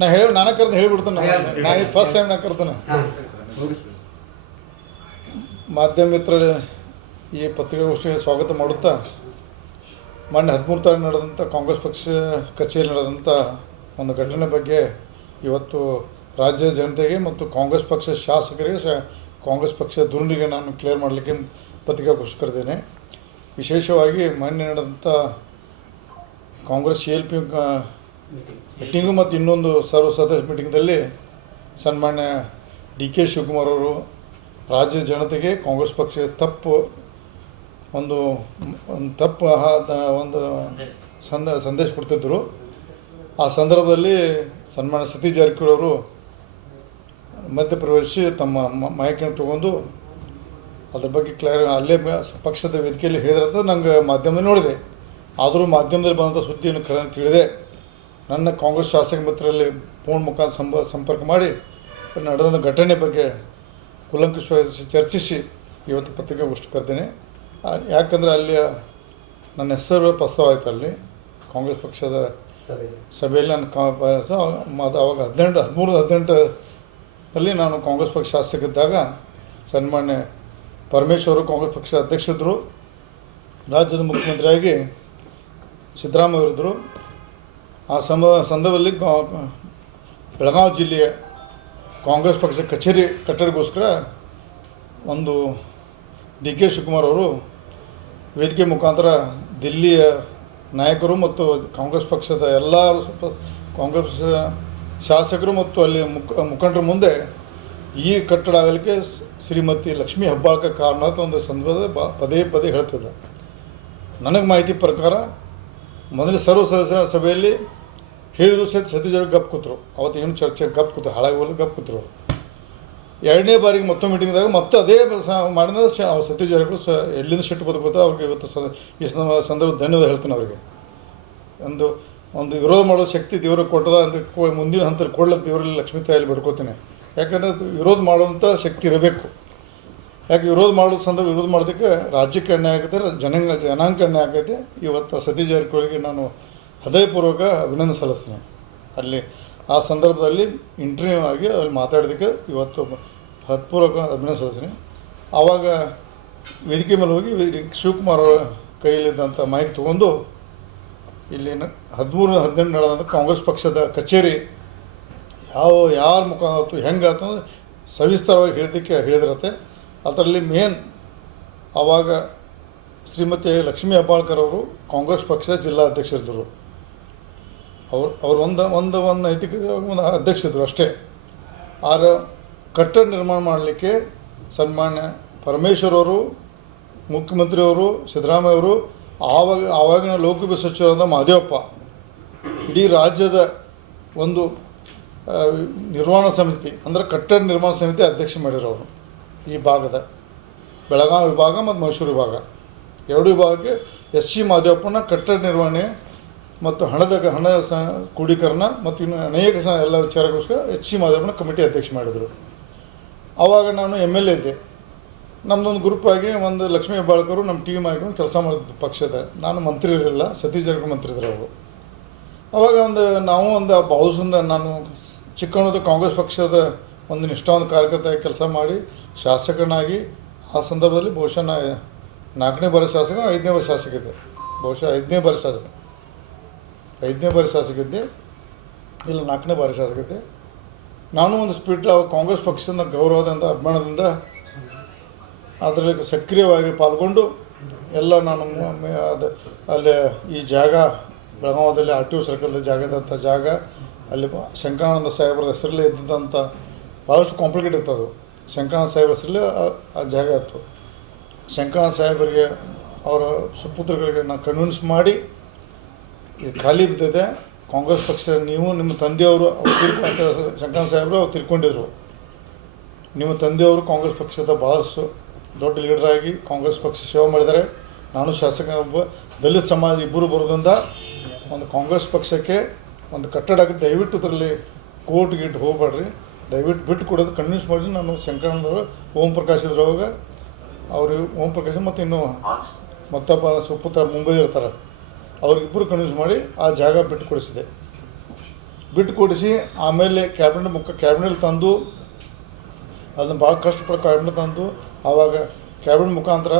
ನಾ ಹೇಳಿ ನಾನೇ ಕರೆದು ಹೇಳಿಬಿಡ್ತಾನೆ. ನಾ ಇದು ಫಸ್ಟ್ ಟೈಮ್ ನಾ ಕರ್ತಾನೆ. ಮಾಧ್ಯಮ ಮಿತ್ರರೇ, ಈ ಪತ್ರಿಕಾಗೋಷ್ಠಿಗೆ ಸ್ವಾಗತ ಮಾಡುತ್ತಾ, ಮೊನ್ನೆ 13 ತಾರೀಕು ನಡೆದಂಥ ಕಾಂಗ್ರೆಸ್ ಪಕ್ಷ ಕಚೇರಿಯಲ್ಲಿ ನಡೆದಂಥ ಒಂದು ಘಟನೆ ಬಗ್ಗೆ ಇವತ್ತು ರಾಜ್ಯದ ಜನತೆಗೆ ಮತ್ತು ಕಾಂಗ್ರೆಸ್ ಪಕ್ಷ ಶಾಸಕರಿಗೆ ಕಾಂಗ್ರೆಸ್ ಪಕ್ಷದ ಧುರೀಣರಿಗೆ ನಾನು ಕ್ಲಿಯರ್ ಮಾಡಲಿಕ್ಕೆ ಪತ್ರಿಕಾಗೋಷ್ಠಿ ಕರೆದೇನೆ. ವಿಶೇಷವಾಗಿ ಮೊನ್ನೆ ನಡೆದಂಥ ಕಾಂಗ್ರೆಸ್ CLP ಮೀಟಿಂಗು ಮತ್ತು ಇನ್ನೊಂದು ಸರ್ವ ಸದಸ್ಯ ಮೀಟಿಂಗ್ದಲ್ಲಿ ಸನ್ಮಾನ್ಯ DK ಶಿವಕುಮಾರ್ ಅವರು ರಾಜ್ಯದ ಜನತೆಗೆ ಕಾಂಗ್ರೆಸ್ ಪಕ್ಷ ಒಂದು ಸಂದೇಶ ಕೊಡ್ತಿದ್ದರು. ಆ ಸಂದರ್ಭದಲ್ಲಿ ಸನ್ಮಾನ್ಯ ಸತೀಶ್ ಜಾರಕಿಹೊಳಿ ಅವರು ಮಧ್ಯಪ್ರವೇಶಿಸಿ ತಮ್ಮ ಮೈಕನ್ನು ತಗೊಂಡು ಅದ್ರ ಬಗ್ಗೆ ಅಲ್ಲೇ ಪಕ್ಷದ ವೇದಿಕೆಯಲ್ಲಿ ಹೇಳಿದ್ರಂತ ನಂಗೆ ಮಾಧ್ಯಮದಲ್ಲಿ ನೋಡಿದೆ. ಆದರೂ ಮಾಧ್ಯಮದಲ್ಲಿ ಬಂದಂಥ ಸುದ್ದಿಯನ್ನು ತಿಳಿದೆ. ನನ್ನ ಕಾಂಗ್ರೆಸ್ ಶಾಸಕ ಮಿತ್ರರಲ್ಲಿ ಫೋನ್ ಮುಖಾಂತರ ಸಂಪರ್ಕ ಮಾಡಿ ನಡೆದ ಘಟನೆ ಬಗ್ಗೆ ಕೂಲಂಕಷವಾಗಿ ಚರ್ಚಿಸಿ ಇವತ್ತು ಪತ್ರಿಕಾಗೋಷ್ಠಿ ಕರೆದೇನೆ. ಯಾಕಂದರೆ ಅಲ್ಲಿ ನನ್ನ ಹೆಸರು ಪ್ರಸ್ತಾವ ಆಯಿತು. ಅಲ್ಲಿ ಕಾಂಗ್ರೆಸ್ ಪಕ್ಷದ ಸಭೆಯಲ್ಲಿ ಅವಾಗ 13-18 ನಾನು ಕಾಂಗ್ರೆಸ್ ಪಕ್ಷ ಶಾಸಕರಿದ್ದಾಗ ಸನ್ಮಾನ್ಯ ಪರಮೇಶ್ವರು ಕಾಂಗ್ರೆಸ್ ಪಕ್ಷದ ಅಧ್ಯಕ್ಷರಿದ್ದರು. ರಾಜ್ಯದ ಮುಖ್ಯಮಂತ್ರಿಯಾಗಿ ಸಿದ್ದರಾಮಯ್ಯ ಅವರಿದ್ದರು. ಆ ಸಂದರ್ಭದಲ್ಲಿ ಬೆಳಗಾವಿ ಜಿಲ್ಲೆಯ ಕಾಂಗ್ರೆಸ್ ಪಕ್ಷದ ಕಚೇರಿ ಕಟ್ಟಡಕ್ಕೋಸ್ಕರ ಒಂದು DK ಶಿವಕುಮಾರ್ ಅವರು ವೇದಿಕೆ ಮುಖಾಂತರ ದಿಲ್ಲಿಯ ನಾಯಕರು ಮತ್ತು ಕಾಂಗ್ರೆಸ್ ಪಕ್ಷದ ಎಲ್ಲ ಕಾಂಗ್ರೆಸ್ ಶಾಸಕರು ಮತ್ತು ಅಲ್ಲಿ ಮುಖಂಡರ ಮುಂದೆ ಈ ಕಟ್ಟಡ ಆಗಲಿಕ್ಕೆ ಶ್ರೀಮತಿ ಲಕ್ಷ್ಮೀ ಹೆಬ್ಬಾಳ್ಕರ್ ಕಾರಣ ಅಂತ ಒಂದು ಸಂದರ್ಭದಲ್ಲಿ ಪದೇ ಹೇಳ್ತಿದ್ದ. ನನಗೆ ಮಾಹಿತಿ ಪ್ರಕಾರ ಮೊದಲೇ ಸರ್ವ ಸದಸ್ಯ ಸಭೆಯಲ್ಲಿ ಹೇಳಿದ್ರು ಸತೀಶ್ ಜಾರಕಿಹೊಳಿ ಗಪ್ ಕೂತರು. ಅವತ್ತು ಏನು ಚರ್ಚೆ ಗಪ್ ಕೂತು ಹಾಳಾಗಿ ಹೋಗಿ ಗಪ್ ಕೂತರು. ಎರಡನೇ ಬಾರಿಗೆ ಮತ್ತೊಂದು ಮೀಟಿಂಗ್ದಾಗ ಮತ್ತೆ ಅದೇ ಮಾಡಿದ ಸತೀಶ್ ಜಾರಕಿಹೊಳಿ ಎಲ್ಲಿಂದ ಸಿಟ್ಟು ಬದುಕೋತ ಅವ್ರಿಗೆ ಇವತ್ತು ಈ ಸಂದರ್ಭ ಧನ್ಯವಾದ ಹೇಳ್ತೀನಿ. ಅವರಿಗೆ ಒಂದು ವಿರೋಧ ಮಾಡೋ ಶಕ್ತಿ ದೇವ್ರಿಗೆ ಕೊಟ್ಟದ ಅಂತ ಮುಂದಿನ ಹಂತದಲ್ಲಿ ಕೊಡ್ಲಕ್ಕೆ ದೇವರಲ್ಲಿ ಲಕ್ಷ್ಮೀ ತಾಯಲ್ಲಿ ಬಿಡ್ಕೋತೀನಿ. ಯಾಕಂದರೆ ವಿರೋಧ ಮಾಡುವಂಥ ಶಕ್ತಿ ಇರಬೇಕು. ಯಾಕೆ ವಿರೋಧ ಮಾಡೋದಕ್ಕೆ ರಾಜ್ಯಕ್ಕೆ ಅನ್ಯಾಯ ಆಗುತ್ತೆ, ಜನಾಂಗಕ್ಕೆ ಅನ್ಯಾಯ ಆಗೈತೆ. ಇವತ್ತು ಸತೀಶ್ ಜಾರಕಿಹೊಳಿಗೆ ನಾನು ಹೃದಯಪೂರ್ವಕ ಅಭಿನಂದನೆ ಸಲ್ಲಿಸ್ತೀನಿ. ಅಲ್ಲಿ ಆ ಸಂದರ್ಭದಲ್ಲಿ ಇಂಟರ್ವ್ಯೂ ಆಗಿ ಅಲ್ಲಿ ಮಾತಾಡೋದಕ್ಕೆ ಇವತ್ತು ಹೃತ್ಪೂರ್ವಕ ಅಭಿನಂದನೆ ಸಲ್ಲಿಸ್ತೀನಿ. ಆವಾಗ ವೇದಿಕೆ ಮೇಲೆ ಹೋಗಿ ಶಿವಕುಮಾರ್ ಅವರ ಕೈಯಲ್ಲಿದ್ದಂಥ ಮೈಕ್ ತೊಗೊಂಡು ಇಲ್ಲಿ 13-18 ನಡೆದಂಥ ಕಾಂಗ್ರೆಸ್ ಪಕ್ಷದ ಕಚೇರಿ ಯಾರ ಮುಖಾಂತರ ಹೆಂಗಾಯ್ತು ಅಂದರೆ ಸವಿಸ್ತಾರವಾಗಿ ಹೇಳಿದಿರತ್ತೆ. ಅದರಲ್ಲಿ ಮೇನ್ ಆವಾಗ ಶ್ರೀಮತಿ ಲಕ್ಷ್ಮೀ ಹೆಬ್ಬಾಳ್ಕರ್ ಅವರು ಕಾಂಗ್ರೆಸ್ ಪಕ್ಷದ ಜಿಲ್ಲಾಧ್ಯಕ್ಷರಿದ್ದರು. ಅವರು ಒಂದು ನೈತಿಕ ಒಂದು ಅಧ್ಯಕ್ಷರಿದ್ದರು ಅಷ್ಟೇ. ಆರ ಕಟ್ಟಡ ನಿರ್ಮಾಣ ಮಾಡಲಿಕ್ಕೆ ಸನ್ಮಾನ್ಯ ಪರಮೇಶ್ವರ್ ಅವರು, ಮುಖ್ಯಮಂತ್ರಿಯವರು ಸಿದ್ದರಾಮಯ್ಯ ಅವರು, ಆವಾಗಿನ ಲೋಕೋಪಯೋಗಿ ಸಚಿವರಾದ ಮಹದೇವಪ್ಪ, ಇಡೀ ರಾಜ್ಯದ ಒಂದು ನಿರ್ವಹಣಾ ಸಮಿತಿ ಅಂದರೆ ಕಟ್ಟಡ ನಿರ್ಮಾಣ ಸಮಿತಿ ಅಧ್ಯಕ್ಷ ಮಾಡಿರೋರು. ಈ ಭಾಗದ ಬೆಳಗಾವಿ ವಿಭಾಗ ಮತ್ತು ಮೈಸೂರು ವಿಭಾಗ ಎರಡು ವಿಭಾಗಕ್ಕೆ SC ಮಹದೇವಪ್ಪನ ಕಟ್ಟಡ ನಿರ್ವಹಣೆ ಮತ್ತು ಹಣ ಕ್ರೋಢೀಕರಣ ಮತ್ತು ಇನ್ನು ಅನೇಕ ಎಲ್ಲ ವಿಚಾರಗೋಸ್ಕರ SC ಮಹದೇವಪ್ಪನ ಕಮಿಟಿ ಅಧ್ಯಕ್ಷ ಮಾಡಿದರು. ಆವಾಗ ನಾನು MLA ಇದ್ದೆ. ನಮ್ಮದೊಂದು ಗ್ರೂಪ್ ಆಗಿ ಒಂದು ಲಕ್ಷ್ಮೀ ಹೆಬ್ಬಾಳ್ಕರು ನಮ್ಮ ಟೀಮ್ ಆಗಿ ಕೆಲಸ ಮಾಡಿದ್ದು ಪಕ್ಷದ. ನಾನು ಮಂತ್ರಿ ಇರಲಿಲ್ಲ, ಸತೀಶ್ ಜಾರಕಿಹೊಳಿ ಮಂತ್ರಿ ಇದ್ರು ಅವರು. ಆವಾಗ ನಾವು ನಾನು ಚಿಕ್ಕವನದ ಕಾಂಗ್ರೆಸ್ ಪಕ್ಷದ ಒಂದು ನಿಷ್ಠಾವಂತ ಕಾರ್ಯಕರ್ತೆಯಾಗಿ ಕೆಲಸ ಮಾಡಿ ಶಾಸಕನಾಗಿ ಆ ಸಂದರ್ಭದಲ್ಲಿ ಬಹುಶಃ 4ನೇ ಬಾರಿ ಶಾಸಕ, 5ನೇ ಬಾರಿ ಶಾಸಕ ಇದ್ದೆ. ಬಹುಶಃ 5ನೇ ಬಾರಿ ಶಾಸಕ ಇದ್ದೆ, ಇಲ್ಲ 4ನೇ ಬಾರಿ ಶಾಸಕ ಇದ್ದೆ. ನಾನು ಒಂದು ಸ್ಪಿರಿಟ್ ಕಾಂಗ್ರೆಸ್ ಪಕ್ಷದ ಗೌರವದಿಂದ ಅಭಿಮಾನದಿಂದ ಅದರಲ್ಲಿ ಸಕ್ರಿಯವಾಗಿ ಪಾಲ್ಗೊಂಡು ಎಲ್ಲ ನಾನು ಅಲ್ಲಿ ಈ ಜಾಗ ಬೆಳಗಾವದಲ್ಲಿ RTO ಸರ್ಕಲ್ ಜಾಗ ಅಲ್ಲಿ ಶಂಕರಾನಂದ ಸಾಹೇಬ್ರ ಹೆಸರಲ್ಲೇ ಇದ್ದಂಥ ಭಾಳಷ್ಟು ಕಾಂಪ್ಲಿಕೇಟ್ ಇತ್ತು. ಅದು ಶಂಕರಾನಂದ ಸಾಹೇಬ್ರ ಹೆಸರಲ್ಲೇ ಆ ಜಾಗ ಇತ್ತು. ಶಂಕರಾನಂದ ಸಾಹೇಬರಿಗೆ ಅವರ ಸುಪುತ್ರಗಳಿಗೆ ನಾನು ಕನ್ವಿನ್ಸ್ ಮಾಡಿ ಇದು ಖಾಲಿ ಬಿದ್ದಿದೆ, ಕಾಂಗ್ರೆಸ್ ಪಕ್ಷ ನೀವು ನಿಮ್ಮ ತಂದೆಯವರು ಶಂಕರಾನಂದ ಸಾಹೇಬರು ಅವ್ರು ತಿಳ್ಕೊಂಡಿದ್ರು. ನಿಮ್ಮ ತಂದೆಯವರು ಕಾಂಗ್ರೆಸ್ ಪಕ್ಷದ ಭಾಳಷ್ಟು ದೊಡ್ಡ ಲೀಡರಾಗಿ ಕಾಂಗ್ರೆಸ್ ಪಕ್ಷ ಸೇವೆ ಮಾಡಿದ್ದಾರೆ. ನಾನು ಶಾಸಕ, ಒಬ್ಬ ದಲಿತ ಸಮಾಜ ಇಬ್ಬರು ಬರೋದ್ರಿಂದ ಒಂದು ಕಾಂಗ್ರೆಸ್ ಪಕ್ಷಕ್ಕೆ ಒಂದು ಕಟ್ಟಡ ಆಗಿ ದಯವಿಟ್ಟು ಇದರಲ್ಲಿ ಕೋರ್ಟ್ ಗೀಟ್ ಹೋಗಬೇಡ್ರಿ, ದಯವಿಟ್ಟು ಬಿಟ್ಟು ಕೊಡೋದು ಕನ್ವಿನ್ಸ್ ಮಾಡಿ ನಾನು ಶಂಕರಾನಂದವರು ಓಂ ಪ್ರಕಾಶ್ ಇದ್ರವಾಗ ಅವ್ರಿಗೆ ಓಂ ಪ್ರಕಾಶ್ ಮತ್ತು ಇನ್ನೂ ಮತ್ತೊಬ್ಬ ಸುಪುತ್ರ ಮುಂಬೈ ಇರ್ತಾರೆ, ಅವ್ರಿಗಿಬ್ಬರು ಕನ್ವಿನ್ಸ್ ಮಾಡಿ ಆ ಜಾಗ ಬಿಟ್ಟು ಕೊಡಿಸಿದೆ. ಬಿಟ್ಟು ಕೊಡಿಸಿ ಆಮೇಲೆ ಕ್ಯಾಬಿನೆಟ್ ತಂದು ಅದನ್ನು ಭಾಳ ಕಷ್ಟಪಟ್ಟು ಕ್ಯಾಬಿನೆಟ್ ತಂದು ಆವಾಗ ಕ್ಯಾಬಿನೆಟ್ ಮುಖಾಂತರ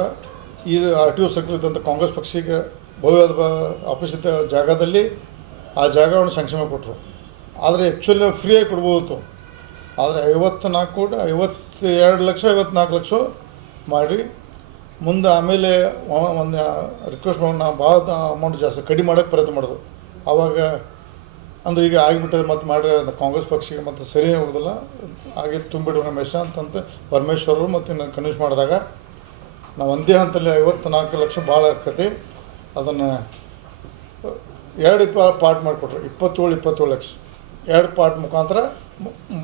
ಈ RTO ಸರ್ಕಲ್ ಇದ್ದಂಥ ಕಾಂಗ್ರೆಸ್ ಪಕ್ಷಕ್ಕೆ ಭವ್ಯವಾದ ಆಫೀಸ್ ಇದ್ದ ಜಾಗದಲ್ಲಿ ಆ ಜಾಗವನ್ನು ಸಂಕ್ಷೇಮ ಕೊಟ್ಟರು. ಆದರೆ ಆ್ಯಕ್ಚುಲಿ ಫ್ರೀಯಾಗಿ ಕೊಡ್ಬೋದಿತ್ತು. ಆದರೆ 52 ಲಕ್ಷ ಮಾಡಿ ಮುಂದೆ ಆಮೇಲೆ ಒಂದು ರಿಕ್ವೆಸ್ಟ್ ಮಾಡಿ ನಾವು ಭಾಳ ಅಮೌಂಟ್ ಜಾಸ್ತಿ ಕಡಿಮೆ ಮಾಡೋಕ್ಕೆ ಪ್ರಯತ್ನ ಮಾಡೋದು. ಆವಾಗ ಅಂದ್ರೆ ಈಗ ಆಗಿಬಿಟ್ಟದೆ ಮತ್ತು ಮಾಡಿ ಕಾಂಗ್ರೆಸ್ ಪಕ್ಷಕ್ಕೆ ಮತ್ತು ಸರಿ ಹೋಗೋದಿಲ್ಲ ಹಾಗೆ ತುಂಬಿಡ್ರು ರಮೇಶ ಅಂತಂತ ಪರಮೇಶ್ವರರು ಮತ್ತು ನಾನು ಕನ್ವಿನ್ಸ್ ಮಾಡಿದಾಗ ನಾವು ಒಂದೇ ಹಂತಲ್ಲಿ 54 ಲಕ್ಷ ಭಾಳ ಆಕತಿ. ಅದನ್ನು 2 ಪಾರ್ಟ್ ಮಾಡಿಕೊಟ್ರು, 27 ಲಕ್ಷ 2 ಪಾರ್ಟ್ ಮುಖಾಂತರ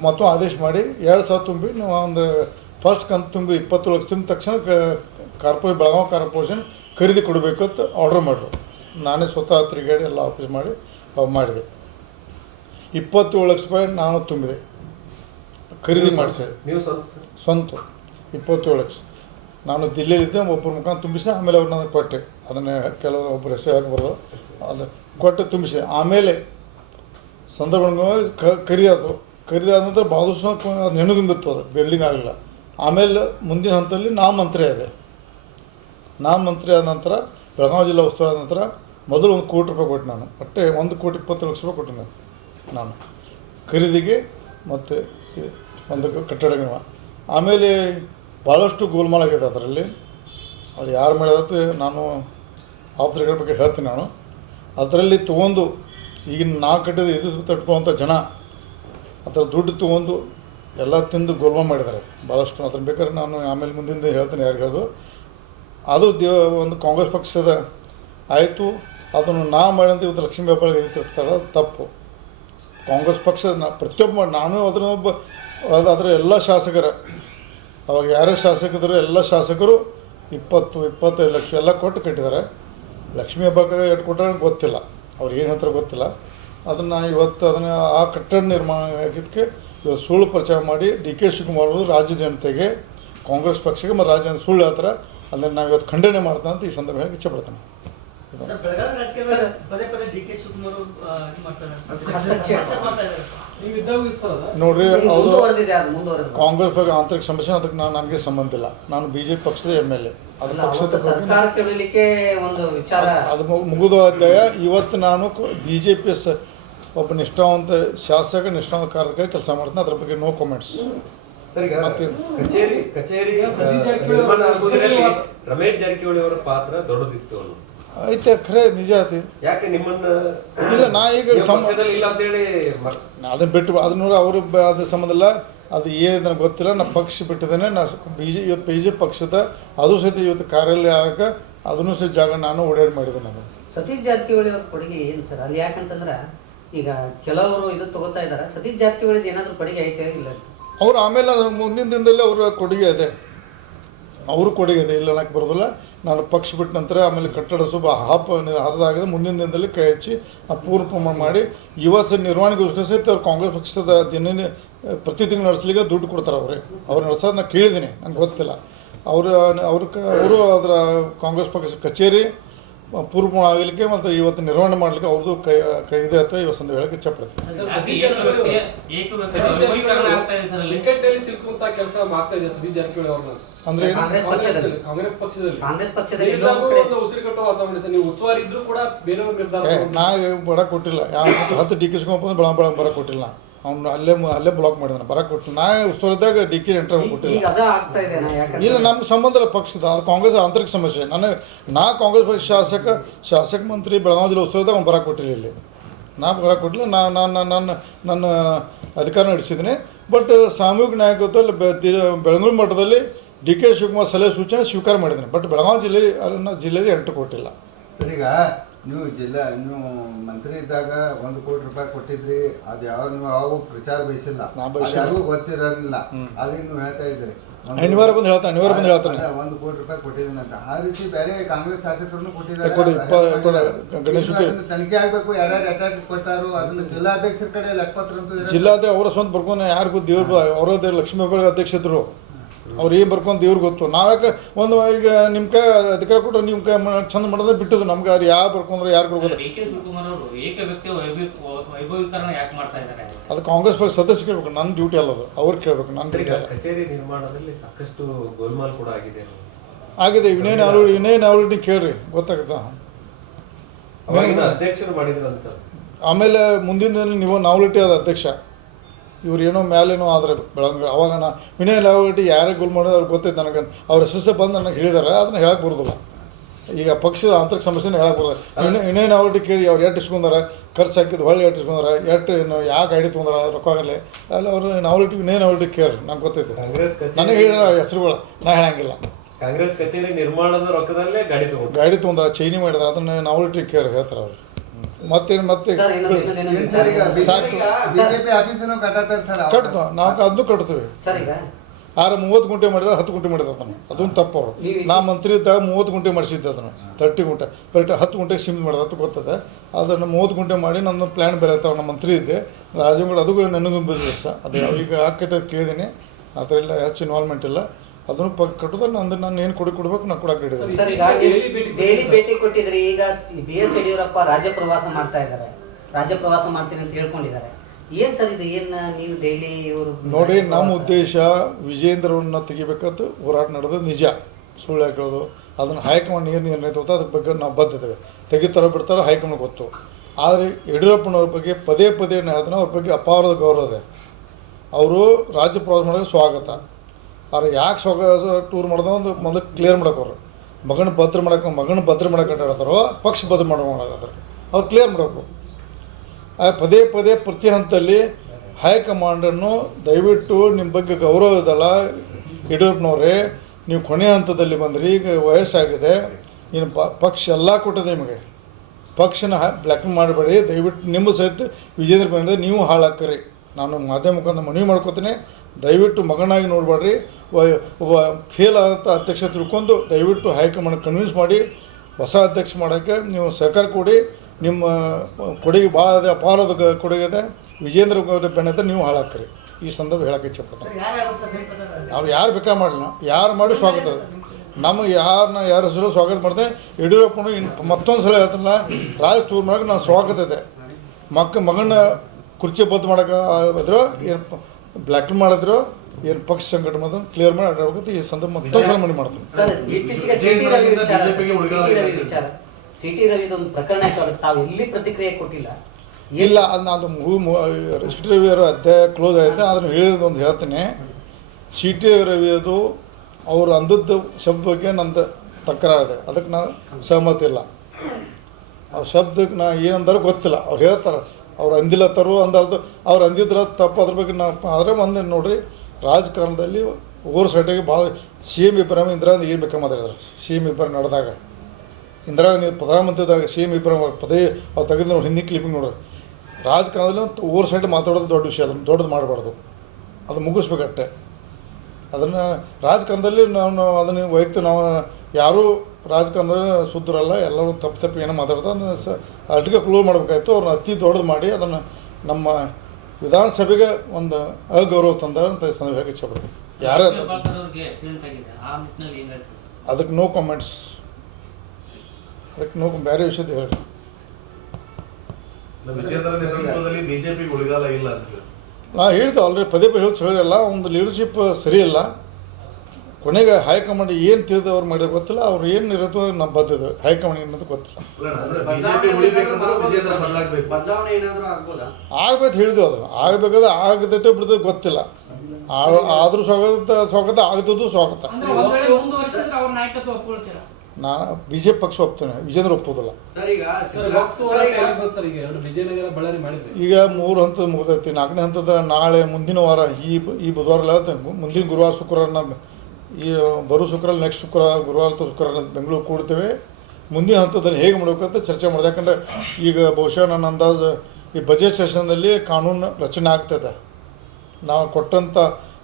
ಮತ್ತು ಆದೇಶ ಮಾಡಿ 2,000 ತುಂಬಿ ನಾವು ಒಂದು ಫಸ್ಟ್ ಕಂತು ತುಂಬಿ 20 ಲಕ್ಷ ತುಂಬಿದ ತಕ್ಷಣ ಬೆಳಗಾವಿ ಕಾರ್ಪೊರೇಷನ್ ಖರೀದಿ ಕೊಡಬೇಕು ಅಂತ ಆರ್ಡ್ರ್ ಮಾಡಿದ್ರು. ನಾನೇ ಸ್ವತಃ ತಿರುಗಾಡಿ ಎಲ್ಲ ಆಫೀಸ್ ಮಾಡಿ ಮಾಡಿದೆ. 27 ಲಕ್ಷ ರೂಪಾಯಿ ನಾನು ತುಂಬಿದೆ, ಖರೀದಿ ಮಾಡಿಸಿದೆ. ನೀವು ಸ್ವಂತ 27 ಲಕ್ಷ ನಾನು ದಿಲ್ಲಿಯಲ್ಲಿದ್ದೆ. ಒಬ್ಬರ ಮುಖಾಂತರ ತುಂಬಿಸಿ ಆಮೇಲೆ ಅವ್ರು ನನಗೆ ಕೊಟ್ಟೆ. ಅದನ್ನು ಕೆಲವು ಒಬ್ಬರು ಹೆಸರು ಹೇಳಕ್ಕೆ ಬರೋದು ಅದು ಕೊಟ್ಟು ತುಂಬಿಸಿ ಆಮೇಲೆ ಸಂದರ್ಭಗಳು ಖರೀದಾದ ನಂತರ ಭಾಳಷ್ಟು ಅದು ನೆನಗುಂಬಿತ್ತು. ಅದು ಬಿಲ್ಡಿಂಗ್ ಆಗಲಿಲ್ಲ. ಆಮೇಲೆ ಮುಂದಿನ ಹಂತದಲ್ಲಿ ನಾ ಮಂತ್ರಿ ಆದ ನಂತರ ಬೆಳಗಾವಿ ಜಿಲ್ಲಾ ಉಸ್ತುವಾರಿ ಆದ ನಂತರ ಮೊದಲು 1 ಕೋಟಿ ರೂಪಾಯಿ ಕೊಟ್ಟೆ ನಾನು. ಒಟ್ಟೆ 1,20 ಲಕ್ಷ ರೂಪಾಯಿ ಕೊಟ್ಟೆ ನಾನು ಖರೀದಿಗೆ ಮತ್ತು ಒಂದು ಕಟ್ಟಡ. ಆಮೇಲೆ ಭಾಳಷ್ಟು ಗೋಲ್ಮಾಲ್ ಆಗಿದೆ ಅದರಲ್ಲಿ. ಅದು ಯಾರು ಮಾಡಿದತ್ತು ನಾನು ಆಫ್ಸರ್ಗಳ ಬಗ್ಗೆ ಹೇಳ್ತೀನಿ. ನಾನು ಅದರಲ್ಲಿ ತೊಗೊಂಡು ಈಗಿನ ನಾವು ಕಟ್ಟಿದ ಇದು ತಟ್ಕೊಳ್ಳೋಂಥ ಜನ ಅದರ ದುಡ್ಡು ತೊಗೊಂಡು ಎಲ್ಲ ತಿಂದು ಗೋಲ್ಮಾಲ್ ಮಾಡಿದ್ದಾರೆ ಭಾಳಷ್ಟು. ಅದ್ರ ಬೇಕಾದ್ರೆ ನಾನು ಆಮೇಲೆ ಮುಂದಿಂದ ಹೇಳ್ತೀನಿ ಯಾರು ಹೇಳೋದು. ಅದು ಒಂದು ಕಾಂಗ್ರೆಸ್ ಪಕ್ಷದ ಆಯಿತು. ಅದನ್ನು ನಾ ಮಾಡಿದಂಥ ಇವತ್ತು ಲಕ್ಷ್ಮೀ ಹೆಬ್ಬಾಳ್ಗೆ ಇರ್ತಾರೆ ತಪ್ಪು. ಕಾಂಗ್ರೆಸ್ ಪಕ್ಷದ ಪ್ರತಿಯೊಬ್ಬ ನಾನು ಅದರ ಎಲ್ಲ ಶಾಸಕರ ಅವಾಗ ಯಾರೇ ಶಾಸಕರು ಎಲ್ಲ ಶಾಸಕರು 20-25 ಲಕ್ಷ ಎಲ್ಲ ಕೊಟ್ಟು ಕಟ್ಟಿದ್ದಾರೆ. ಲಕ್ಷ್ಮೀ ಹೆಬ್ಬಾಳ್ಗೆ ಎಷ್ಟು ಕೊಟ್ಟರೆ ಗೊತ್ತಿಲ್ಲ, ಅವ್ರು ಏನು ಹೇಳ್ತಾರೆ ಗೊತ್ತಿಲ್ಲ. ಅದನ್ನು ಇವತ್ತು ಆ ಕಟ್ಟಡ ನಿರ್ಮಾಣ ಆಗಿದ್ದಕ್ಕೆ ಇವತ್ತು ಸುಳ್ಳು ಪ್ರಚಾರ ಮಾಡಿ DK ಶಿವಕುಮಾರ್ ಅವರು ರಾಜ್ಯ ಜನತೆಗೆ ಕಾಂಗ್ರೆಸ್ ಪಕ್ಷಕ್ಕೆ ಮತ್ತು ರಾಜ್ಯ ಸುಳ್ಳು ಹೇಳ್ತಾರೆ. ಅಂದರೆ ನಾವು ಇವತ್ತು ಖಂಡನೆ ಮಾಡ್ತಾ ಅಂತ ಈ ಸಂದರ್ಭ ಹೇಳಿ ಇಚ್ಛೆಪಡ್ತೇನೆ. ನೋಡ್ರಿ, ಅದು ಕಾಂಗ್ರೆಸ್ ಬಗ್ಗೆ ಆಂತರಿಕ ಸಮಸ್ಯೆ, ಅದಕ್ಕೆ ನನಗೆ ಸಂಬಂಧ ಇಲ್ಲ. ನಾನು BJP ಪಕ್ಷದ MLA. ಅದು ಪಕ್ಷದ ಅದು ಮುಗಿದ ಅಧ್ಯಾಯ. ಇವತ್ತು ನಾನು BJP ಒಬ್ಬ ನಿಷ್ಠಾವಂತ ಶಾಸಕ, ನಿಷ್ಠಾವಂತ ಕಾರ್ಯಕ್ಕೆ ಕೆಲಸ ಮಾಡ್ತೀನಿ. ಅದ್ರ ಬಗ್ಗೆ ನೋ ಕಾಮೆಂಟ್ಸ್. ಕಚೇರಿ ರಮೇಶ್ ಜಾರಕಿಹೊಳಿ ಅವರ ಪಾತ್ರ ದೊಡ್ಡದಿತ್ತು ಐತೆ, ಖರೆ ನಿಜ ಐತಿ. ಯಾಕೆ ನಿಮ್ಮನ್ನ ಇಲ್ಲ ನಾ ಈಗ ಇಲ್ಲ ಅಂತೇಳಿ ಅದನ್ನ ಬಿಟ್ಟು ಅದನ್ನ ಅವರು ಅದ್ರ ಸಂಬಂಧ ಇಲ್ಲ. ಅದು ಏನಿದೆ ನನಗೆ ಗೊತ್ತಿಲ್ಲ. ನಾನು ಪಕ್ಷ ಬಿಟ್ಟಿದ್ದೇನೆ. ನಾನು BJP ಪಕ್ಷದ ಅದು ಸಹಿತ ಇವತ್ತು ಕಾರ್ಯಾಲಯ ಆಗ ಅದನ್ನು ಸಹಿತ ಜಾಗ ನಾನು ಓಡಾಡಿ ಮಾಡಿದೆ. ನಾನು ಸತೀಶ್ ಜಾರಕಿಹೊಳಿ ಅವ್ರ ಕೊಡುಗೆ ಏನು ಸರ್ ಅಲ್ಲಿ? ಯಾಕಂತಂದ್ರೆ ಈಗ ಕೆಲವರು ಇದು ತಗೋತಾ ಇದ್ದಾರೆ. ಸತೀಶ್ ಜಾರಕಿಹೊಳಿ ಏನಾದರೂ ಕೊಡುಗೆ ಐತೆ ಇಲ್ಲ? ಅವ್ರು ಆಮೇಲೆ ಮುಂದಿನ ದಿನದಲ್ಲಿ ಅವರ ಕೊಡುಗೆ ಇದೆ, ಅವರು ಕೊಡುಗೆ ಇದೆ, ಇಲ್ಲ ಅನ್ನಕ್ಕೆ ಬರೋದಿಲ್ಲ. ನಾನು ಪಕ್ಷ ಬಿಟ್ಟ ನಂತರ ಆಮೇಲೆ ಕಟ್ಟಡ ಹರಿದಾಗಿದೆ. ಮುಂದಿನ ದಿನದಲ್ಲಿ ಕೈ ಹಚ್ಚಿ ಪೂರ್ವ ಪ್ರಮಾಣ ಮಾಡಿ ಇವತ್ತು ನಿರ್ವಹಣೆಗೋಸ್ಕರ ಸಹಿತ ಅವ್ರು ಕಾಂಗ್ರೆಸ್ ಪಕ್ಷದ ಪ್ರತಿ ತಿಂಗಳು ನಡೆಸಲಿಕ್ಕೆ ದುಡ್ಡು ಕೊಡ್ತಾರೆ. ಅವ್ರು ನಡೆಸೋದು ನಾನು ಕೇಳಿದ್ದೀನಿ, ನಂಗೆ ಗೊತ್ತಿಲ್ಲ. ಅವರು ಅದರ ಕಾಂಗ್ರೆಸ್ ಪಕ್ಷ ಕಚೇರಿ ಪೂರ್ವ ಆಗಲಿಕ್ಕೆ ಮತ್ತು ಇವತ್ತು ನಿರ್ವಹಣೆ ಮಾಡಲಿಕ್ಕೆ ಅವ್ರದ್ದು ಕೈ ಇದೆ ಅಂತ ಇವತ್ತು ಸಂದರ್ಭ ಹೇಳಕ್ಕೆ ಇಚ್ಛೆಪಡ್ತೀನಿ. ಅಂದ್ರೆ ನಾ ಬರ ಕೊಟ್ಟಿಲ್ಲ. 10 DK ಶಿವಕುಮಾರ್ ಬರ ಕೊಟ್ಟಿಲ್ಲ. ಅವ್ನು ಅಲ್ಲೇ ಬ್ಲಾಕ್ ಮಾಡಿದಾನೆ, ಬರಕ್ಕೆ ಕೊಟ್ಟಿಲ್ಲ. ನಾ ಉಸ್ತುವಾರಿದ್ದಾಗ DK ಎಂಟ್ರ್ ಕೊಟ್ಟಿಲ್ಲ. ಇಲ್ಲ, ನಮ್ಮ ಸಂಬಂಧ ಇಲ್ಲ ಪಕ್ಷದ, ಅದು ಕಾಂಗ್ರೆಸ್ ಆಂತರಿಕ ಸಮಸ್ಯೆ. ನಾ ಕಾಂಗ್ರೆಸ್ ಪಕ್ಷ ಶಾಸಕ ಮಂತ್ರಿ ಬೆಳಗಾವಿ ಜಿಲ್ಲೆ ಉಸ್ತುವಾರಿದ್ದಾಗ ಅವ್ನು ಬರಕ್ಕೆ ಕೊಟ್ಟಿಲ್ಲ. ಇಲ್ಲಿ ನಾ ಬರಕ್ಕೆ ಕೊಟ್ಟಿಲ್ಲ. ನನ್ನ ಅಧಿಕಾರ ನಡೆಸಿದ್ದೀನಿ. ಬಟ್ ಸಾಮೂಹಿಕ ನಾಯಕತ್ವದಲ್ಲಿ ಬೆಳಗಾವಿ ಮಟ್ಟದಲ್ಲಿ DK ಶಿವಕುಮಾರ್ ಸಲಹೆ ಸೂಚನೆ ಸ್ವೀಕಾರ ಮಾಡಿದ್ದೀನಿ. ಬಟ್ ಬೆಳಗಾವಿ ಜಿಲ್ಲೆಯಲ್ಲಿ ಎಂಟ್ರ್ ಕೊಟ್ಟಿಲ್ಲ. ಸರ್, ಈಗ ನೀವು ನೀವು ಮಂತ್ರಿ ಇದ್ದಾಗ 1 ಕೋಟಿ ರೂಪಾಯಿ ಕೊಟ್ಟಿದ್ರಿ. ಅದು ಯಾವ ಪ್ರಚಾರ ಬಯಸಿಲ್ಲ, ಯಾರಿಗೂ ಗೊತ್ತಿರಲಿಲ್ಲ. ಅದಕ್ಕೆ ನೀವು ಹೇಳ್ತಾ ಇದ್ರಿ ಅನಿವಾರ್ಯ ಬಂದು ಹೇಳ್ತಾನೆ 1 ಕೋಟಿ ರೂಪಾಯಿ ಕೊಟ್ಟಿದ್ದೀನಿ ಅಂತ. ಆ ರೀತಿ ಬೇರೆ ಕಾಂಗ್ರೆಸ್ ಶಾಸಕರನ್ನು ಕೊಟ್ಟಿದ್ದಾರೆ. ತನಿಖೆ ಆಗ್ಬೇಕು, ಯಾರ್ಯಾರು ಅಟ್ಯಾಕ್ ಕೊಟ್ಟಾರು ಅದನ್ನ ಜಿಲ್ಲಾಧ್ಯಕ್ಷರ ಕಡೆ ಲೆಕ್ಕಪತ್ರ ಅಂತೂ ಜಿಲ್ಲಾಧ್ಯಕ್ಷ ಅವರ ಸ್ವಂತ ಬರ್ಕೊಂಡು ಯಾರಿಗೂ ದೇವ್ರ ಅವರ ಲಕ್ಷ್ಮೀ ಹೆಬ್ಬಾಳ್ಗೆ ಅಧ್ಯಕ್ಷ ಇದ್ರು. ಅವ್ರು ಏನು ಬರ್ಕೊಂಡು ದೇವ್ರಿಗೆ ಗೊತ್ತು. ನಾವ್ಯಾಕೆ ಒಂದು ಈಗ ನಿಮ್ಮ ಕೈ ಅಧಿಕಾರ ಕೊಟ್ಟು ನಿಮ್ಮ ಕೈ ಚಂದ ಮಾಡೋದೇ ಬಿಟ್ಟದು ನಮ್ಗೆ. ಅವ್ರು ಯಾರು ಬರ್ಕೊಂಡ್ರೆ ಯಾರು ಬರ್ಬೋದು. ಅದು ಕಾಂಗ್ರೆಸ್ ಪಕ್ಷ ಸದಸ್ಯ ಕೇಳ್ಬೇಕು, ನನ್ನ ಡ್ಯೂಟಿ ಅಲ್ಲದು, ಅವ್ರು ಕೇಳಬೇಕು, ನನ್ನ ಡ್ಯೂಟಿ ಅಲ್ಲ. ಕಚೇರಿ ನಿರ್ಮಾಣದಲ್ಲಿ ಸಾಕಷ್ಟು ಗೋಲ್ಮಾಲ್ ಕೂಡ ಆಗಿದೆ. ವಿನಯ್ ನಾವಲ್ಟಿ ಕೇಳ್ರಿ, ಗೊತ್ತಾಗುತ್ತಾ. ಅಧ್ಯಕ್ಷರು ಮಾಡಿದ್ರಂತ. ಆಮೇಲೆ ಮುಂದಿನ ದಿನ ನೀವು ನಾವಲ್ಟಿ ಆದ ಅಧ್ಯಕ್ಷ, ಇವ್ರು ಏನೋ ಮೇಲೇನೋ ಆದರೆ ಬೆಳಗ್ಗೆ ಅವಾಗ ವಿನಯ್ ನಾವಲ್ಟಿ ಯಾರೇ ಗೋಲ್ ಮಾಡೋದು ಅವ್ರಿಗೆ ಗೊತ್ತೈತೆ ನನಗೆ. ಅವ್ರ ಹೆಸರು ಬಂದು ನನಗೆ ಹೇಳಿದಾರೆ, ಅದನ್ನ ಹೇಳಕ್ಕೆ ಬರೋದಿಲ್ಲ. ಈಗ ಪಕ್ಷದ ಆಂತರಿಕ ಸಮಸ್ಯೆನ ಹೇಳಕ್ಕೆ ಬರೋದು. ವಿನಯ್ ನಾವಲ್ಟಿ ಕೇಳಿ ಅವ್ರು ಎಷ್ಟು ಇಸ್ಕೊಂಡಾರ, ಖರ್ಚು ಹಾಕಿದ್ದು ಹೊಳ್ಳಿ ಎಷ್ಟು ಇಸ್ಕೊಂಡಾರ, ಎಷ್ಟು ಯಾವ ಗಾಡಿ ತೊಗೊಂಡಾರ ರೊಕ್ಕಾಗಲಿ ಅಲ್ಲ. ಅವರು ವಿನಯ್ ನಾವಲ್ಟಿ ಕೇಳಿ ನಂಗೆ ಗೊತ್ತೈತೆ. ನನಗೆ ಹೇಳಿದಾರೆ ಹೆಸರುಗಳು, ನಾ ಹೇಳಂಗಿಲ್ಲ. ಕಾಂಗ್ರೆಸ್ ಕಚೇರಿ ನಿರ್ಮಾಣದ ರೊಕ್ಕದಲ್ಲೇ ಗಾಡಿ ತೊಗೊಂಡ್ರ, ಚೈನಿ ಮಾಡಿದಾರೆ, ಅದನ್ನ ನಾವಲ್ಟಿ ಕೇರ್ ಹೇಳ್ತಾರೆ ಅವ್ರು. ಮತ್ತೆ ಕಟ್ತು, ನಾವು ಅದನ್ನು ಕಟ್ತೀವಿ. ಆರು 30 ಗುಂಟೆ ಮಾಡಿದ 10 ಗುಂಟೆ ಮಾಡಿದ ಅದನ್ನು, ಅದನ್ನು ತಪ್ಪವರು. ನಾ ಮಂತ್ರಿ ಇದ್ದಾಗ 30 ಗುಂಟೆ ಮಾಡಿಸಿದ್ದೆ, ಅದನ್ನು 30 ಗುಂಟೆ ಬಟ್ 10 ಗುಂಟೆಗೆ ಸೀಮಿತ ಮಾಡಿದ, ಅದು ಗೊತ್ತದೆ. ಅದನ್ನು 30 ಗುಂಟೆ ಮಾಡಿ ನನ್ನ ಪ್ಲ್ಯಾನ್ ಬೇರೆ ಆಯ್ತು. ನಮ್ಮ ಮಂತ್ರಿ ಇದ್ದೆ ರಾಜಂಗಳು, ಅದು ನನಗೂ ಬಿಸ್ನೆಸ್ ಅದು ಈಗ ಆಕೈತೆ ಕೇಳಿದ್ದೀನಿ. ಅದರೆಲ್ಲ ಹೆಚ್ಚು ಇನ್ವಾಲ್ವ್ಮೆಂಟ್ ಇಲ್ಲ. ಅದನ್ನು ಕಟ್ಟೋದು ನಾನು ಏನು ಕೊಡ್ಬೇಕು ನಾನು ಕೊಡಕ್ಕೆ ರೆಡಿ. ಡೈಲಿ ಭೇಟಿ ಕೊಟ್ಟಿದ್ರಿ. ಈಗ BS ಯಡಿಯೂರಪ್ಪ ರಾಜ್ಯ ಪ್ರವಾಸ ಮಾಡ್ತಾ ಇದ್ದಾರೆ, ರಾಜ್ಯ ಪ್ರವಾಸ ಮಾಡ್ತೀನಿ ಅಂತ ಹೇಳ್ಕೊಂಡಿದ್ದಾರೆ. ಏನು ಸರ್ ಇದು, ಏನು ನೀವು ಡೈಲಿ ಇವರು ನೋಡಿ, ನಮ್ಮ ಉದ್ದೇಶ ವಿಜೇಂದ್ರವನ್ನ ತೆಗಿಬೇಕಂತ ಹೋರಾಟ ನಡೆದು ನಿಜ, ಸುಳ್ಳು ಹಾಕೋದು. ಅದನ್ನು ಹೈಕಮಾಂಡ್ ಏನು ನಿರ್ಣಯ ಅದ್ರ ಬಗ್ಗೆ ನಾವು ಬದ್ಧತೆವೆ. ತೆಗಿತಾರೋ ಬಿಡ್ತಾರೋ ಹೈಕಮಾಂಡ್ ಗೊತ್ತು. ಆದರೆ ಯಡಿಯೂರಪ್ಪನವ್ರ ಬಗ್ಗೆ ಪದೇ ಅದನ್ನ ಅವ್ರ ಬಗ್ಗೆ ಅಪಾರದ ಗೌರವ ಇದೆ. ಅವರು ರಾಜ್ಯ ಪ್ರವಾಸ ಮಾಡೋದು ಸ್ವಾಗತ. ಅವ್ರು ಯಾಕೆ ಟೂರ್ ಮಾಡೋದು ಒಂದು ಮೊದಲು ಕ್ಲಿಯರ್ ಮಾಡೋಕೆ ಅವರು ಮಗನ ಭದ್ರ ಮಾಡಕ್ಕೆ ಆಟಾಡ್ತಾರೋ ಪಕ್ಷ ಭದ್ರ ಮಾಡೋಕೆ ಅವ್ರು ಕ್ಲಿಯರ್ ಮಾಡಬೇಕು. ಪದೇ ಪ್ರತಿ ಹಂತದಲ್ಲಿ ಹೈಕಮಾಂಡನ್ನು ದಯವಿಟ್ಟು ನಿಮ್ಮ ಬಗ್ಗೆ ಗೌರವ ಇದಲ್ಲ ಯಡಿಯೂರಪ್ಪನವರೇ, ನೀವು ಕೊನೆಯ ಹಂತದಲ್ಲಿ ಬಂದ್ರಿ, ಈಗ ವಯಸ್ಸಾಗಿದೆ, ಇನ್ನು ಪಕ್ಷ ಎಲ್ಲ ಕೊಟ್ಟಿದೆ ನಿಮಗೆ, ಪಕ್ಷನ ಬ್ಲ್ಯಾಕ್ ಮಾಡಬೇಡಿ ದಯವಿಟ್ಟು. ನಿಮ್ಮ ಸಹಿತ ವಿಜೇಂದ್ರ ಬಂದರೆ ನೀವು ಹಾಳಾಕ್ರಿ. ನಾನು ಮಾಧ್ಯಮ ಮುಖಾಂತರ ಮನವಿ ಮಾಡ್ಕೋತೀನಿ, ದಯವಿಟ್ಟು ಮಗನಾಗಿ ನೋಡಬೇಡ್ರಿ. ಒಬ್ಬ ಫೇಲ್ ಆದಂಥ ಅಧ್ಯಕ್ಷ ತಿಳ್ಕೊಂಡು ದಯವಿಟ್ಟು ಹೈಕಮಾಂಡ್ ಕನ್ವಿನ್ಸ್ ಮಾಡಿ ಹೊಸ ಅಧ್ಯಕ್ಷ ಮಾಡೋಕ್ಕೆ ನೀವು ಸಹಕಾರ ಕೊಡಿ. ನಿಮ್ಮ ಕೊಡುಗೆ ಭಾಳ ಇದೆ, ಅಪಾರದ ಕೊಡುಗೆ ಇದೆ. ವಿಜೇಂದ್ರ ಬೆನ್ನತ್ತೆ ನೀವು ಹಾಳಾಕ್ರಿ. ಈ ಸಂದರ್ಭ ಹೇಳಕ್ಕೆ ಇಚ್ಛೆಪಡ್ತಾರೆ. ಅವ್ರು ಯಾರು ಬೇಕಾ ಮಾಡಲಿಲ್ಲ, ಯಾರು ಮಾಡಿ ಸ್ವಾಗತ ಇದೆ. ನಮಗೆ ಯಾರ ಹೆಸರು ಸ್ವಾಗತ ಮಾಡಿದೆ. ಯಡಿಯೂರಪ್ಪನು ಮತ್ತೊಂದು ಸಲ ಹೇಳ್ತಾನಲ್ಲ, ರಾಜ್ ಟೂರ್ ಮಾಡೋಕೆ ನಾನು ಸ್ವಾಗತ ಇದೆ. ಮಗನ ಕುರ್ಚಿ ಬದ್ದು ಮಾಡೋಕೆ ಇದ್ರು, ಏನು ಬ್ಲ್ಯಾಕ್ ಮಾಡಿದ್ರು, ಏನು ಪಕ್ಷ ಸಂಘಟನೆ ಮಾಡೋದು ಕ್ಲಿಯರ್ ಮಾಡಿ ಆಡಬೇಕು. ಈ ಸಂದರ್ಭ ಮತ್ತೊಂದು ಸಲ ಮನೆ ಮಾಡ್ತೀನಿ. ಸಿಟಿ ರವಿದೊಂದು ಪ್ರಕರಣ ತಾವು ಎಲ್ಲಿ ಪ್ರತಿಕ್ರಿಯೆ ಕೊಟ್ಟಿಲ್ಲ. ಇಲ್ಲ, ಅದು ಸಿಟಿ ರವಿ ಅವರು ಅಧ್ಯಾಯ ಕ್ಲೋಸ್ ಆಗಿದೆ. ಅದನ್ನು ಹೇಳಿದೊಂದು ಹೇಳ್ತೀನಿ. ಸಿಟಿ ರವಿ ಅದು ಅವರು ಅಂದದ್ದು ಶಬ್ದ ಬಗ್ಗೆ ನಂದು ತಕರಾರಿದೆ, ಅದಕ್ಕೆ ನಾನು ಸಹಮತಿ ಇಲ್ಲ. ಆ ಶಬ್ದಕ್ಕೆ ನಾ ಏನಂದ್ರೆ ಗೊತ್ತಿಲ್ಲ. ಅವ್ರು ಹೇಳ್ತಾರೆ ಅವ್ರು ಅಂದಿಲ್ಲತ್ತಾರು ಅಂದರ್ದು, ಅವ್ರು ಅಂದಿದ್ರೆ ತಪ್ಪು. ಅದ್ರ ಬಗ್ಗೆ ನಾವು ಆದರೆ ಒಂದು ನೋಡಿರಿ, ರಾಜಕಾರಣದಲ್ಲಿ ಓವರ್ ಸೈಟಿಗೆ ಭಾಳ CM ಇಬ್ರಾಹಿಂ ಇಂದಿರಾ ಗಾಂಧಿ ಏನು ಬೇಕಾ ಮಾತಾಡಿದ್ರು. CM ಇಬ್ರಾಹಿಂ ನಡೆದಾಗ ಇಂದಿರಾ ಗಾಂಧಿ ಪ್ರಧಾನಮಂತ್ರಿದಾಗ CM ಇಬ್ರಾಹಿಂ ಪದೇ ಅವ್ರು ತೆಗೆದು ನೋಡಿ, ಹಿಂದಿ ಕ್ಲಿಪಿಂಗ್ ನೋಡೋದು. ರಾಜಕಾರಣದಲ್ಲಿ ಓವರ್ ಸೈಡ್ ಮಾತಾಡೋದು ದೊಡ್ಡ ವಿಷಯ ಅಲ್ಲ, ದೊಡ್ಡದು ಮಾಡಬಾರ್ದು, ಅದು ಮುಗಿಸ್ಬೇಕಟ್ಟೆ. ಅದನ್ನು ರಾಜಕಾರಣದಲ್ಲಿ ನಾವು ಅದನ್ನು ವೈಯಕ್ತಿಕ ನಾವು ಯಾರೂ ರಾಜಕಾರಣದಲ್ಲಿ ಸುದ್ರಲ್ಲ, ಎಲ್ಲರೂ ತಪ್ಪು ಏನೋ ಮಾತಾಡ್ತಾರೆ. ಅದನ್ನು ಅಲ್ಲಿಗೆ ಕ್ಲೋಸ್ ಮಾಡಬೇಕಾಯ್ತು. ಅವ್ರನ್ನ ಅತಿ ದೊಡ್ಡದು ಮಾಡಿ ಅದನ್ನು ನಮ್ಮ ವಿಧಾನಸಭೆಗೆ ಒಂದು ಅಗೌರವ ತಂದ ಅಂತ ಸಂದರ್ಭಕ್ಕೆ ಇಚ್ಛೆಪಡ್ತೀನಿ. ಯಾರೇ ಅದಕ್ಕೆ ನೋ ಕಾಮೆಂಟ್ಸ್, ಅದಕ್ಕೆ ಬೇರೆ ವಿಷಯದ ಹೇಳಿ. ನಾ ಹೇಳಿದೆ ಆಲ್ರೆಡಿ, ಪದೇ ಹೇಳಿಲ್ಲ. ಒಂದು ಲೀಡರ್ಶಿಪ್ ಸರಿ ಇಲ್ಲ. ಕೊನೆಗೆ ಹೈಕಮಾಂಡ್ ಏನು ತಿಳಿದು ಅವ್ರು ಮಾಡಿದ್ರೆ ಗೊತ್ತಿಲ್ಲ. ಅವ್ರು ಏನು ಇರೋದು ನಮ್ಮ ಬದ್ಧತೆ ಹೈಕಮಾಂಡ್ ಏನದು ಗೊತ್ತಿಲ್ಲ. ಆಗ್ಬೇಕು ಹೇಳಿದ್ವಿ, ಅದು ಆಗಬೇಕಾದ್ರೆ ಆಗದೈತೆ ಬಿಡ್ತದೆ ಗೊತ್ತಿಲ್ಲ. ಆದರೂ ಸ್ವಾಗತ ಆಗದದ್ದು ಸ್ವಾಗತ. ನಾನು BJP ಪಕ್ಷ ಒಪ್ತೇನೆ, ವಿಜೇಂದ್ರ ಒಪ್ಪೋದಿಲ್ಲ. ಈಗ 3 ಹಂತದ ಮುಗಿದೈತಿ, 4ನೇ ಹಂತದ ನಾಳೆ ಮುಂದಿನ ವಾರ, ಈ ಬುಧವಾರ ಮುಂದಿನ ಗುರುವಾರ ಶುಕ್ರವಾರ, ಈ ಬರೋ ಶುಕ್ರವಾರ ನೆಕ್ಸ್ಟ್ ಗುರುವಾರ ಶುಕ್ರವಾರ ಬೆಂಗಳೂರು ಕೂಡ್ತೇವೆ. ಮುಂದಿನ ಹಂತದಲ್ಲಿ ಹೇಗೆ ಮಾಡಬೇಕಂತ ಚರ್ಚೆ ಮಾಡಿದೆ. ಯಾಕಂದರೆ ಈಗ ಬಹುಶಃ ನನ್ನ ಅಂದಾಜು ಈ ಬಜೆಟ್ ಸೆಷನ್ದಲ್ಲಿ ಕಾನೂನು ರಚನೆ ಆಗ್ತದೆ ನಾವು ಕೊಟ್ಟಂಥ.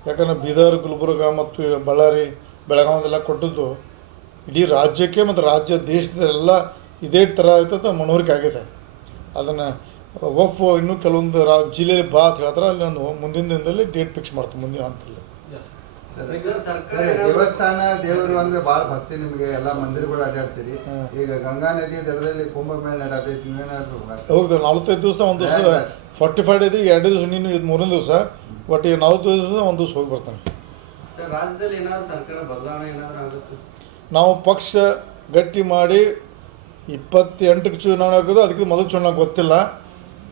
ಯಾಕಂದರೆ ಬೀದರ್, ಗುಲ್ಬರ್ಗ ಮತ್ತು ಬಳ್ಳಾರಿ, ಬೆಳಗಾವಿದೆಲ್ಲ ಕೊಟ್ಟದ್ದು ಇಡೀ ರಾಜ್ಯಕ್ಕೆ ಮತ್ತು ರಾಜ್ಯ ದೇಶದೆಲ್ಲ ಇದೇ ಥರ ಆಯ್ತದ ಮನವರಿಕೆ ಆಗಿದೆ. ಅದನ್ನು ಇನ್ನೂ ಕೆಲವೊಂದು ಜಿಲ್ಲೆಯಲ್ಲಿ ಅಂತ ಹೇಳ್ತಾರೆ. ಅಲ್ಲಿ ಒಂದು ಮುಂದಿನ ದಿನದಲ್ಲಿ ಡೇಟ್ ಫಿಕ್ಸ್ ಮಾಡ್ತೀವಿ ಮುಂದಿನ ಹಂತದಲ್ಲಿ. ಸರಿ, ದೇವಸ್ಥಾನ ದೇವರು ಅಂದ್ರೆ ಬಹಳ ಭಕ್ತಿ ನಿಮಗೆ, ಎಲ್ಲ ಮಂದಿರಗಳು ಅಡ್ಡಾಡ್ತೀರಿ. ಈಗ ಗಂಗಾ ನದಿ ದಡದಲ್ಲಿ ಕುಂಭಮೇಳ ನಡತೈತಿ, ನೀವೇನಾದ್ರು ಹೌದು 45 ದಿವಸ ಒಂದು ದಿವಸ 45 ಡೇದು 2 ದಿವಸ, ನೀನು ಇದು 3ನೇ ದಿವಸ, ಬಟ್ ಈಗ 40 ದಿವಸ ಒಂದು ದಿವಸ ಹೋಗಿ ಬರ್ತಾನೆ. ರಾಜ್ಯದಲ್ಲಿ ಏನಾದ್ರು ಸರ್ಕಾರ ಬದಲಾವಣೆ ಏನಾದ್ರು ಆಗುತ್ತೆ? ನಾವು ಪಕ್ಷ ಗಟ್ಟಿ ಮಾಡಿ 28ಕ್ಕೆ ಚುನಾವಣೆ ಆಗೋದು, ಅದಕ್ಕೆ ಮೊದಲು ಚುನಾವಣೆ ಗೊತ್ತಿಲ್ಲ.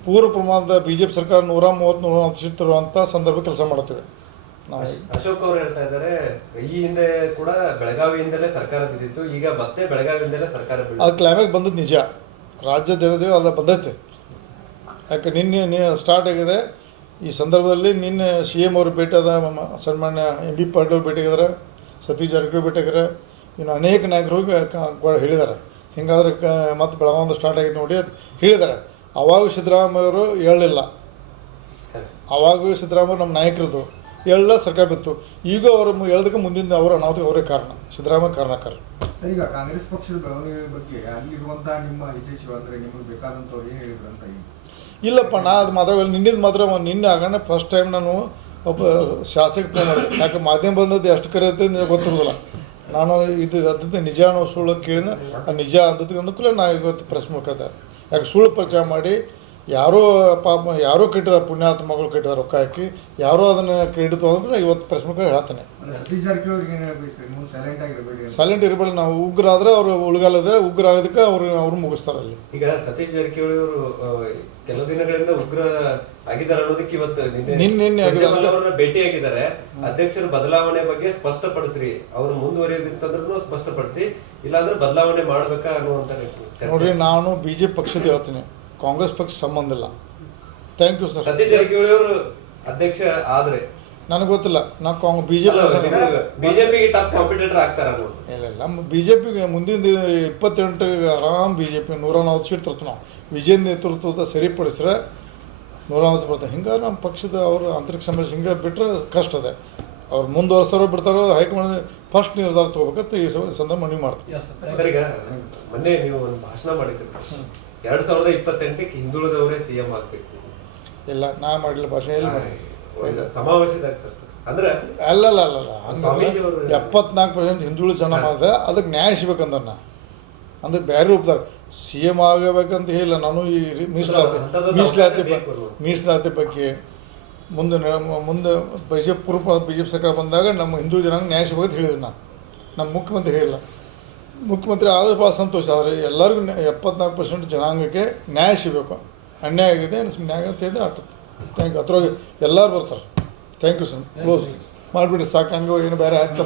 ಪೂರ್ವ ಪ್ರಮಾಣದ BJP ಸರ್ಕಾರ 130-140 ಸೀಟ್ ತರುವಂಥ ಸಂದರ್ಭ ಕೆಲಸ ಮಾಡ್ತೀವಿ ನಾವು. ಅಶೋಕ್ ಅವರು ಹೇಳ್ತಾ ಇದ್ದಾರೆ, ಈ ಹಿಂದೆ ಕೂಡ ಬೆಳಗಾವಿಯಿಂದಲೇ ಸರ್ಕಾರ ಬಿದ್ದಿತ್ತು, ಈಗ ಮತ್ತೆ ಬೆಳಗಾವಿಯಿಂದಲೇ ಸರ್ಕಾರ ಬೀಳಿದೆ. ಅದು ಕ್ಲೈಮ್ಯಾಕ್ಸ್ ಬಂದದ್ದು ನಿಜ, ರಾಜ್ಯದ ಏನಿದೆಯೋ ಅದು ಬಂದೈತೆ. ಯಾಕೆ ನಿನ್ನೆ ಸ್ಟಾರ್ಟ್ ಆಗಿದೆ. ಈ ಸಂದರ್ಭದಲ್ಲಿ ನಿನ್ನೆ CM ಅವರು ಭೇಟಿಯಾದ, ಸನ್ಮಾನ್ಯ MB ಪಾಟೀಲ್ ಅವರು ಭೇಟಿಯಾಗಿದ್ದಾರೆ, ಸತೀಶ್ ಜಾರಕಿಹೊಳಿ ಭೇಟಿಯಾಗಿದ್ದಾರೆ, ಇನ್ನು ಅನೇಕ ನಾಯಕರು ಹೋಗಿ ಹೇಳಿದ್ದಾರೆ. ಹಿಂಗಾದ್ರೆ ಮತ್ತೆ ಬೆಳಗಾವಿ ಸ್ಟಾರ್ಟ್ ಆಗಿದೆ ನೋಡಿ ಅದು ಹೇಳಿದ್ದಾರೆ. ಅವಾಗ ಸಿದ್ದರಾಮಯ್ಯ ಅವರು ಹೇಳಲಿಲ್ಲ, ಅವಾಗೂ ಸಿದ್ದರಾಮಯ್ಯ ನಮ್ಮ ನಾಯಕರದ್ದು ಎಲ್ಲ ಸರ್ಕಾರ ಬಿತ್ತು. ಈಗ ಅವರು ಹೇಳೋದಕ್ಕೆ ಮುಂದಿನ ಅವರ ಅನಾಹುತಕ್ಕೆ ಅವರೇ ಕಾರಣ, ಸಿದ್ದರಾಮಯ್ಯ ಕಾರಣಕಾರ. ಈಗ ಕಾಂಗ್ರೆಸ್ ಪಕ್ಷದ ಬೆಳವಣಿಗೆ ಬಗ್ಗೆ ಅಲ್ಲಿರುವಂತಹ ನಿಮ್ಮ ಹಿತೈಷಿಗಳು ಅಂದರೆ ನಿಮಗೆ ಬೇಕಾದಂಥವ್ರು ಏನು ಹೇಳಿದ್ರು ಅಂತ? ಇಲ್ಲಪ್ಪ, ನಾ ಅದು ಮಾತ್ರ ನಿನ್ನೆ ಆಗೋಣ ಫಸ್ಟ್ ಟೈಮ್ ನಾನು ಒಬ್ಬ ಶಾಸಕ ಫೋನ್ ಮಾಡಿದೆ. ಯಾಕೆ ಮಾಧ್ಯಮ ಬಂದದ್ದು ಎಷ್ಟು ಕರೆಯುತ್ತೆ ನಿಮಗೆ ಗೊತ್ತಿರೋದಿಲ್ಲ. ನಾನು ಇದು ಅದಂತೆ ನಿಜ ಅನ್ನೋ ಸುಳ್ಳು ಕೇಳಿದ, ನಿಜ ಅಂದಕ್ಕೆ ಅಂದಕ್ಕೂ ನಾ ಇವತ್ತು ಪ್ರೆಸ್ ಮುಖದ. ಯಾಕೆ ಸುಳ್ಳು ಪ್ರಚಾರ ಮಾಡಿ ಯಾರೋ ಪಾಪ ಯಾರೋ ಕಟ್ಟಿದ್ದಾರೆ, ಪುಣ್ಯಾತ್ಮಗಳು ಕಟ್ಟಿದ್ದಾರೆ ರೊಕ್ಕ ಹಾಕಿ, ಯಾರೋ ಅದನ್ನು ಕ್ರೆಡಿಟ್ ಅಂದ್ರೆ ಇವತ್ತು ಪ್ರೆಸ್ ಮುಖ ಹೇಳ್ತಾನೆ. ಸತೀಶ್ ಜಾರಕಿಹೊಳಿ ಏನು ಹೇಳ್ಬೇಕು? ನೀವು ಸೈಲೆಂಟ್ ಆಗಿರಬೇಡಿ, ಸೈಲೆಂಟ್ ಇರಬೇಡಿ. ನಾವು ಉಗ್ರ ಆದರೆ ಅವರು ಉಳ್ಗಾಲದೆ, ಉಗ್ರ ಆಗೋದಕ್ಕೆ ಅವ್ರು ಮುಗಿಸ್ತಾರೆ ಅಲ್ಲಿ. ಈಗ ಸತೀಶ್ ಜಾರಕಿಹೊಳಿ ಅವರು ಕೆಲವು ದಿನಗಳಿಂದ ಉಗ್ರ ಆಗಿದ್ದಾರೆ ಅನ್ನೋದಕ್ಕೆ ಇವತ್ತು ನಿನ್ನೆ ಅವರನ್ನ ಭೇಟಿಯಾಗಿದ್ದಾರೆ. ಅಧ್ಯಕ್ಷರ ಬದಲಾವಣೆ ಬಗ್ಗೆ ಸ್ಪಷ್ಟಪಡಿಸ್ರಿ, ಅವರು ಮುಂದುವರಿಯೋದಿತ್ತಂದ್ರೂ ಸ್ಪಷ್ಟಪಡಿಸಿ, ಇಲ್ಲಾಂದ್ರೆ ಬದಲಾವಣೆ ಮಾಡ್ಬೇಕಾ ಅನ್ನುವಂತ ನೋಡ್ರಿ. ನಾನು BJP ಪಕ್ಷದ ಹೇಳ್ತೀನಿ, ಕಾಂಗ್ರೆಸ್ ಪಕ್ಷ ಸಂಬಂಧ ಇಲ್ಲ. Thank you sir. Satish Jarkiholi ಅವರು ಅಧ್ಯಕ್ಷ ಆದ್ರೆ ನನಗೆ ಗೊತ್ತಿಲ್ಲ, ನಾವು ಬಿಜೆಪಿಗೆ ಟಫ್ ಕಾಂಪಿಟೇಟರ್ ಆಗ್ತಾರ ಅನ್ನೋದು. ಇಲ್ಲ, BJPಗೆ ಮುಂದಿನ 28ಗೆ ಆರಾಮ್ BJP 140 ಸೀಟ್ ತರ್ತೀವಿ ನಾವು. ವಿಜಯ್ ನೇತೃತ್ವದ ಸರಿಪಡಿಸ್ರೆ 140 ಬರ್ತಾರೆ. ಹಿಂಗಾದ್ರೆ ನಮ್ಮ ಪಕ್ಷದ ಅವರು ಆಂತರಿಕ ಸಮಸ್ಯೆ ಹಿಂಗೆ ಬಿಟ್ಟರೆ ಕಷ್ಟ ಇದೆ. ಅವ್ರು ಮುಂದುವರಿಸ್ತಾರೋ ಬಿಡ್ತಾರೋ ಹೈಕಮಾಂಡ್ ಫಸ್ಟ್ ನಿರ್ಧಾರ ತೊಗೋಬೇಕಂತ ಈ ಸಂದರ್ಭ ಮನವಿ ಮಾಡ್ತೀವಿ. ಸರ್, ಈಗ ಮೊನ್ನೆ ನೀವು ಒಂದು ಭಾಷಣ ಮಾಡಿದ್ರಿ ಸರ್, 2028ಕ್ಕೆ ಹಿಂದುಳಿದವರೇ CM ಆಗ್ಬೇಕು. ಇಲ್ಲ, ನಾ ಮಾಡಿಲ್ಲ ಭಾಷೆ, ಎಲ್ಲಿ ಮಾಡಿ ಸಮಾವೇಶದಾಗ ಸರ್ ಅಂದ್ರೆ ಅಲ್ಲ 74% ಹಿಂದುಳಿದ ಜನ ಮಾಡಿದೆ, ಅದಕ್ಕೆ ನ್ಯಾಯ ಸಿಗ್ಬೇಕಂದ್ರೆ ನಾ ಅಂದ್ರೆ ಬೇರೆ ರೂಪದಾಗ CM ಆಗಬೇಕಂತ ಹೇಳಿಲ್ಲ ನಾನು. ಈ ಮೀಸಲಾತಿ ಬಗ್ಗೆ ಮುಂದೆ BJP ಸರ್ಕಾರ ಬಂದಾಗ ನಮ್ಮ ಹಿಂದೂ ಜನಾಂಗ ನ್ಯಾಯ ಸಿಗ್ಬೇಕಂತ ಹೇಳಿದೆ ನಾನು. ನಮ್ಮ ಮುಖ್ಯಮಂತ್ರಿ ಹೇಳಿಲ್ಲ, ಮುಖ್ಯಮಂತ್ರಿ ಆದ್ರೆ ಭಾಳ ಸಂತೋಷ. ಆದರೆ ಎಲ್ಲರಿಗೂ 74% ಜನಾಂಗಕ್ಕೆ ನ್ಯಾಯ ಸಿಗಬೇಕು. ಅನ್ಯಾಯ ಆಗಿದೆ, ನ್ಯಾಯ ಅಂತ ಹೇಳಿದ್ರೆ ಆಟ. Thank you. ಅದ್ರೊಳಗೆ ಎಲ್ಲರೂ ಬರ್ತಾರೆ. Thank you sir. ಕ್ಲೋಸ್ ಮಾಡಿಬಿಡಿ ಸಾಕು, ಹಂಗೆ ಏನು ಬೇರೆ ಆಯ್ತು.